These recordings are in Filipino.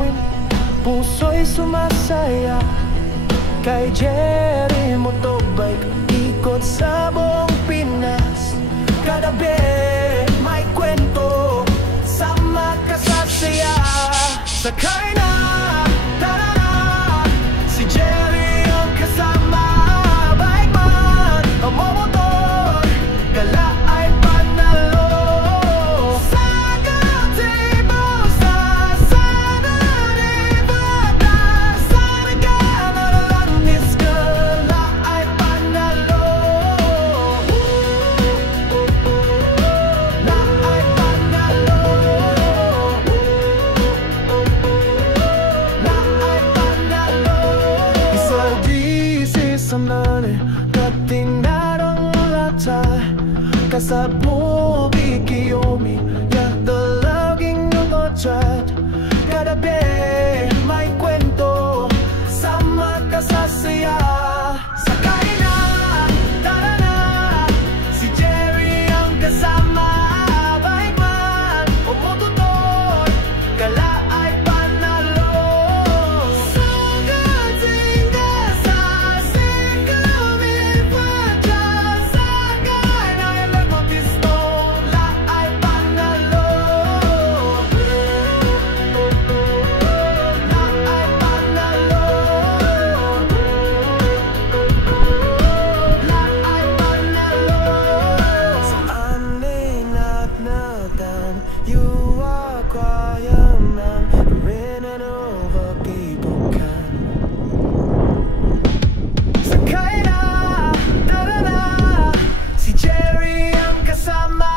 tanawin, puso'y sumasaya. Kay Jerry Motorbike, ikot sa buong Pinas. Kada bed may kwento, sama ka sa saya. Sakay na, tara na, si Jerry ang kasama. Bike man, ang motor, gala ay panalo. Sa gatibo, sa Sanaribada, sa regalo langis, gala ay panalo. La ay panalo. La ay panalo. Isaldi sanane katinarang lata kasapo bikiyomi yagdalaging nangotrat. Kada be may kwento, sama ka sa saya. Sakay na, tara na, si Jerry ang kasama. Bike man o motor, gala ay panalo. Sa gatinga sa sikawin pa dyan, sakay na ilang motisto, la ay panalo. La ay panalo. La ay panalo. Sa anin at natan, you are quiet man, rin and over people can. Sakay na, tara na, si Jerry ang kasama.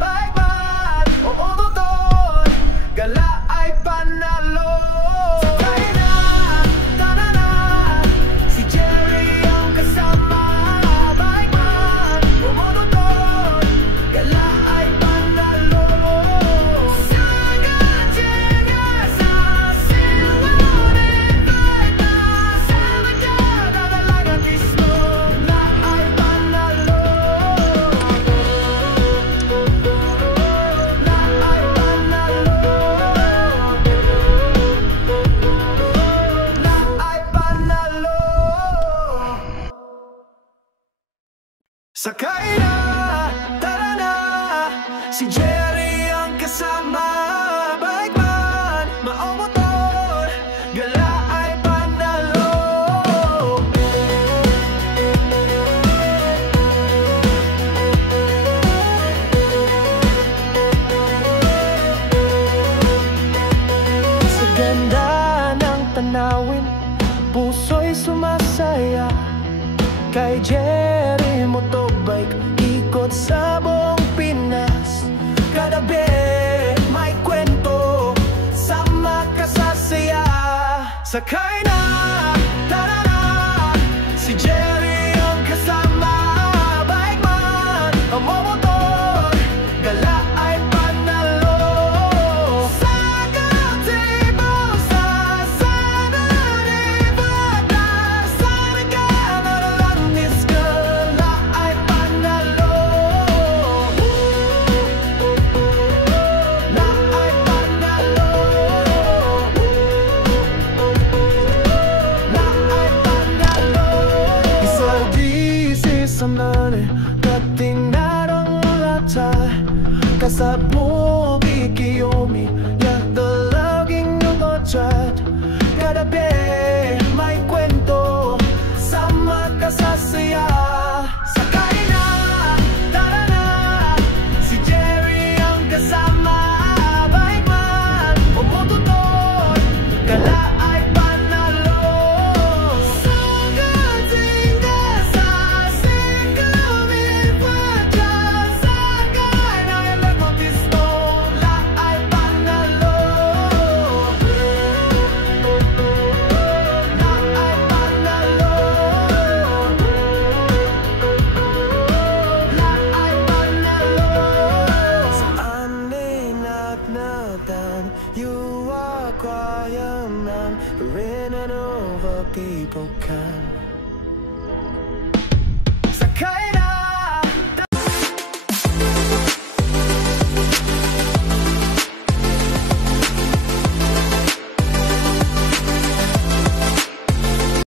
Bike man o motor, gala ay panalo. Sakay na, tara na, si Jerry ang kasama. Bike man o motor, gala ay panalo. Sa gatinga sa sinunin baita, sa magkada dalaga pisto, la ay panalo. La ay panalo. La ay panalo. Sakay na, tara na, si Jerry ang kasama. Bike man, maomotor, gala ay panalo. Sa ganda ng tanawin, puso'y sumasaya. Kay Jerry Motorbike, ikot sa buong Pinas. Kada be may kwento, sama ka sa saya. Sakay na, tara na, si Jerry ang kasama. Bike man o motor, gala ay panalo. Sa gatibo, sa Sanaribada, sa regalo langis, gala ay panalo. La ay panalo. La ay panalo. Isaldi sanane katinarang lata kasapo bikiyomi yagdalaging nangotrat. Kada be may kwento, sama ka sa saya. Sakay na, tara na, si Jerry ang kasama. Bike man o motor, gala ay panalo. Sa gatinga sa sikawin pa dyan, sakay na ilang motisto, la ay panalo. La ay panalo. La ay panalo. Sa anin at natan, you are quiet man, rin and over people can.